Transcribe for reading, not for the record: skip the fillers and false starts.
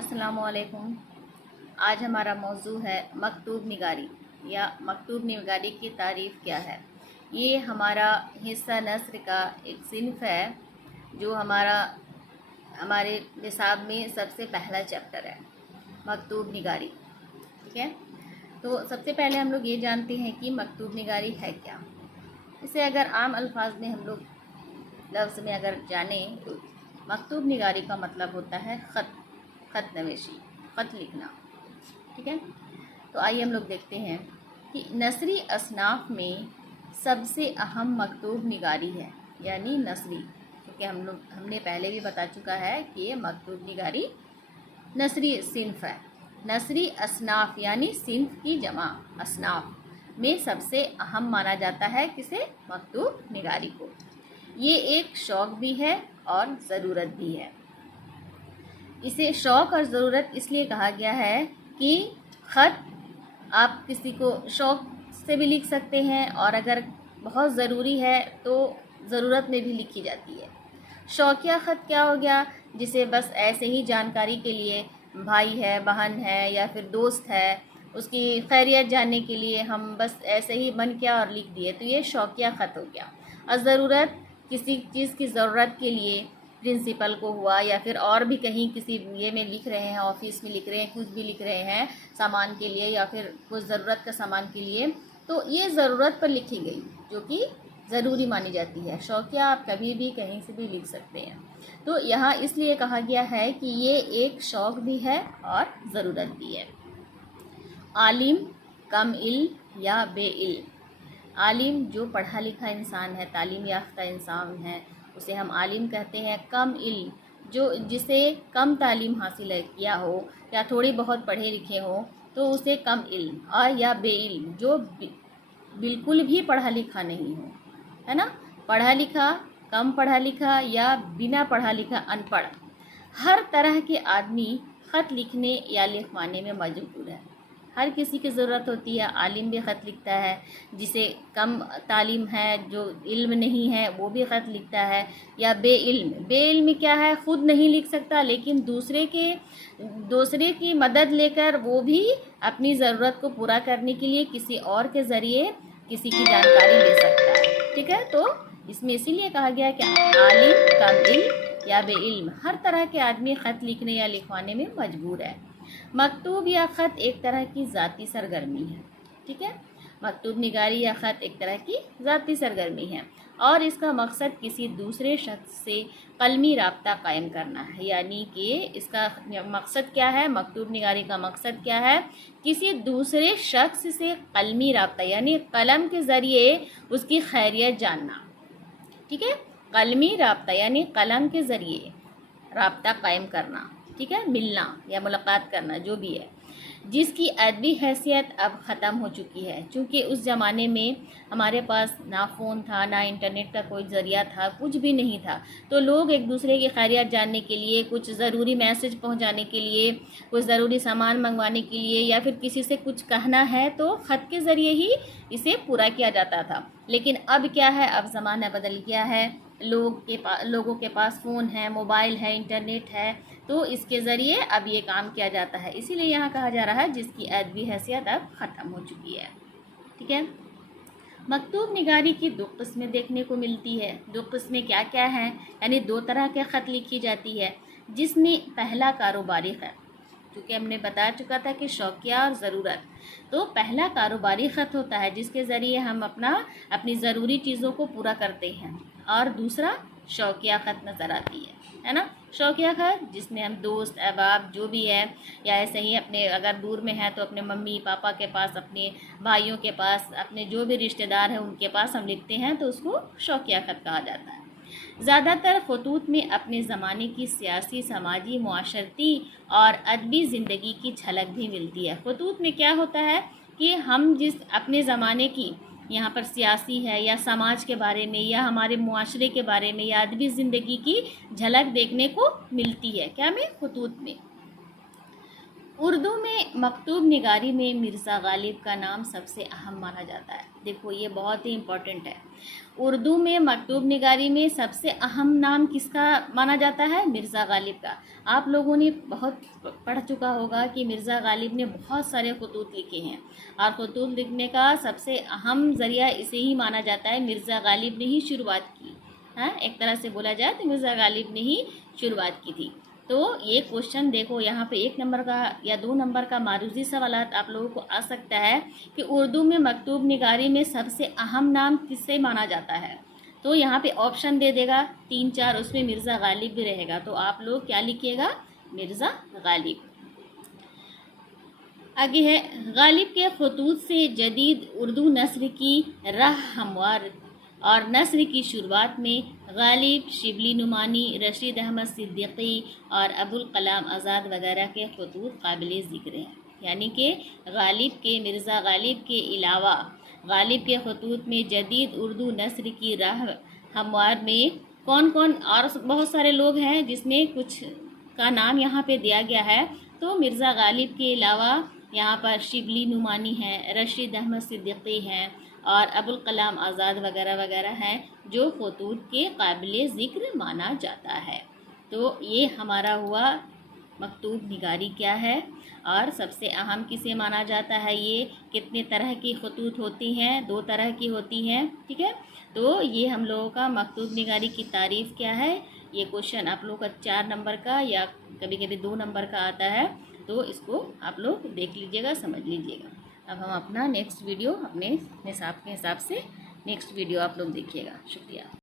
अस्सलामुअलैकुम। आज हमारा मौजू है मकतूब निगारी या मकतूब निगारी की तारीफ़ क्या है। ये हमारा हिस्सा नस्र का एक सिन्फ है जो हमारे निसाब में सबसे पहला चैप्टर है, मकतूब निगारी। ठीक है, तो सबसे पहले हम लोग ये जानते हैं कि मकतूब निगारी है क्या। इसे अगर आम अल्फाज में हम लोग लफ्ज़ में अगर जानें तो मकतूब निगारी का मतलब होता है ख़त नवेशी, ख़त लिखना। ठीक है, तो आइए हम लोग देखते हैं कि नसरी असनाफ में सबसे अहम मकतूब निगारी है, यानी नसरी, क्योंकि हमने पहले भी बता चुका है कि ये मकतूब निगारी नसरी सिन्फ है। नसरी असनाफ यानी सिन्फ की जमा असनाफ में सबसे अहम माना जाता है किसे, मकतूब निगारी को। ये एक शौक़ भी है और ज़रूरत भी है। इसे शौक़ और ज़रूरत इसलिए कहा गया है कि ख़त आप किसी को शौक़ से भी लिख सकते हैं और अगर बहुत ज़रूरी है तो ज़रूरत में भी लिखी जाती है। शौकिया ख़त क्या हो गया, जिसे बस ऐसे ही जानकारी के लिए, भाई है, बहन है या फिर दोस्त है, उसकी खैरियत जानने के लिए हम बस ऐसे ही मन किया और लिख दिए, तो ये शौकिया ख़त हो गया। और ज़रूरत किसी चीज़ की ज़रूरत के लिए, प्रिंसिपल को हुआ या फिर और भी कहीं किसी ये में लिख रहे हैं, ऑफिस में लिख रहे हैं, कुछ भी लिख रहे हैं सामान के लिए या फिर कुछ ज़रूरत का सामान के लिए, तो ये ज़रूरत पर लिखी गई जो कि ज़रूरी मानी जाती है। शौकिया आप कभी भी कहीं से भी लिख सकते हैं। तो यहाँ इसलिए कहा गया है कि ये एक शौक़ भी है और ज़रूरत भी है। आलिम कम इल्म या बेइल्म। आलिम जो पढ़ा लिखा इंसान है, तालीम याफ्ता इंसान है, उसे हम आलिम कहते हैं। कम इल्म जो जिसे कम तालीम हासिल किया हो या थोड़ी बहुत पढ़े लिखे हो तो उसे कम इल्म, और या बेइल्म जो बिल्कुल भी पढ़ा लिखा नहीं हो, है ना। पढ़ा लिखा, कम पढ़ा लिखा या बिना पढ़ा लिखा अनपढ़, हर तरह के आदमी ख़त लिखने या लिखवाने में मजबूर है। हर किसी की ज़रूरत होती है। आलिम भी ख़त लिखता है, जिसे कम तालीम है, जो इल्म नहीं है, वो भी ख़त लिखता है। या बेइल्म क्या है, ख़ुद नहीं लिख सकता लेकिन दूसरे की मदद लेकर वो भी अपनी ज़रूरत को पूरा करने के लिए किसी और के ज़रिए किसी की जानकारी ले सकता है। ठीक है, तो इसमें इसीलिए कहा गया कि आलिम कम इल्म या बेइल्म, हर तरह के आदमी ख़त लिखने या लिखवाने में मजबूर है। मकतूब या ख़त एक तरह की ज़ाती सरगर्मी है। ठीक है, मकतूब निगारी या ख़त एक तरह की ज़ाती सरगर्मी है और इसका मकसद किसी दूसरे शख्स से कलमी राब्ता कायम करना है। यानी कि इसका मकसद क्या है, मकतूब निगारी का मकसद क्या है, किसी दूसरे शख्स से कलमी राब्ता यानी कलम के ज़रिए उसकी खैरियत जानना। ठीक है, कलमी राब्ता यानी कलम के ज़रिए राब्ता कायम करना। ठीक है, मिलना या मुलाकात करना जो भी है, जिसकी अदबी हैसियत अब ख़त्म हो चुकी है। क्योंकि उस ज़माने में हमारे पास ना फ़ोन था, ना इंटरनेट का कोई ज़रिया था, कुछ भी नहीं था, तो लोग एक दूसरे की खैरियत जानने के लिए, कुछ ज़रूरी मैसेज पहुंचाने के लिए, कुछ ज़रूरी सामान मंगवाने के लिए या फिर किसी से कुछ कहना है तो ख़त के ज़रिए ही इसे पूरा किया जाता था। लेकिन अब क्या है, अब ज़माना बदल गया है। लोगों के पास फ़ोन है, मोबाइल है, इंटरनेट है, तो इसके ज़रिए अब ये काम किया जाता है। इसीलिए यहाँ कहा जा रहा है जिसकी अदबी हैसियत अब ख़त्म हो चुकी है। ठीक है, मकतूब निगारी की दो किस्में देखने को मिलती है। दो किस्में क्या क्या हैं, यानी दो तरह के ख़त लिखी जाती है, जिसमें पहला कारोबारी ख़त, क्योंकि हमने बता चुका था कि शौकिया और ज़रूरत, तो पहला कारोबारी ख़त होता है जिसके ज़रिए हम अपनी ज़रूरी चीज़ों को पूरा करते हैं, और दूसरा शौकिया ख़त नज़र आती है ना। शौकिया ख़त जिसमें हम दोस्त अहबाब जो भी है, या ऐसे ही अपने अगर दूर में है तो अपने मम्मी पापा के पास, अपने भाइयों के पास, अपने जो भी रिश्तेदार हैं उनके पास हम लिखते हैं, तो उसको शौकिया ख़त कहा जाता है। ज़्यादातर खतूत में अपने ज़माने की सियासी, समाजी, मुआशरती और अदबी ज़िंदगी की झलक भी मिलती है। खतूत में क्या होता है कि हम जिस अपने ज़माने की, यहाँ पर सियासी है या समाज के बारे में या हमारे मुआशरे के बारे में या अदबी ज़िंदगी की झलक देखने को मिलती है, क्या में, खतूत में। उर्दू में मकतूब निगारी में मिर्ज़ा गालिब का नाम सबसे अहम माना जाता है। देखो ये बहुत ही इम्पोर्टेंट है। उर्दू में मकतूब निगारी में सबसे अहम नाम किसका माना जाता है? मिर्ज़ा गालिब का। आप लोगों ने बहुत पढ़ चुका होगा कि मिर्ज़ा गालिब ने बहुत सारे खतूत लिखे हैं और खतूत लिखने का सबसे अहम ज़रिया इसे ही माना जाता है, मिर्ज़ा गालिब ने ही शुरुआत की। हाँ, एक तरह से बोला जाए तो मिर्ज़ा गालिब ने ही शुरुआत की थी। तो ये क्वेश्चन देखो यहाँ पे 1 नंबर का या 2 नंबर का मारूजी सवालात आप लोगों को आ सकता है कि उर्दू में मकतूब निगारी में सबसे अहम नाम किससे माना जाता है। तो यहाँ पे ऑप्शन दे देगा 3 4, उसमें मिर्ज़ा गालिब भी रहेगा। तो आप लोग क्या लिखिएगा? मिर्ज़ा गालिब। आगे है, गालिब के खतूत से जदीद उर्दू नस्र की राह हमवार और नस्र की शुरुआत में गालिब, शिबली नुमानी, रशीद अहमद सिद्दीकी और अबुल कलाम आज़ाद वगैरह के खतूत काबिल ज़िक्र हैं। यानी कि गालिब के, मिर्ज़ा गालिब के अलावा गालिब के खतूत में जदीद उर्दू नस्र की राह हमवार में कौन कौन और बहुत सारे लोग हैं जिसमें कुछ का नाम यहाँ पे दिया गया है। तो मिर्ज़ा गालिब के अलावा यहाँ पर शिबली नुमानी हैं, रशीद अहमद सिद्दीकी हैं और अबुल कलाम आज़ाद वगैरह वगैरह हैं जो खतूत के काबिल ज़िक्र माना जाता है। तो ये हमारा हुआ मकतूब निगारी क्या है और सबसे अहम किसे माना जाता है। ये कितने तरह की खतूत होती हैं? 2 तरह की होती हैं, ठीक है। तो ये हम लोगों का मकतूब निगारी की तारीफ़ क्या है। ये क्वेश्चन आप लोग का 4 नंबर का या कभी कभी 2 नंबर का आता है। तो इसको आप लोग देख लीजिएगा, समझ लीजिएगा। अब हम अपना नेक्स्ट वीडियो अपने निसाब के हिसाब से नेक्स्ट वीडियो आप लोग देखिएगा। शुक्रिया।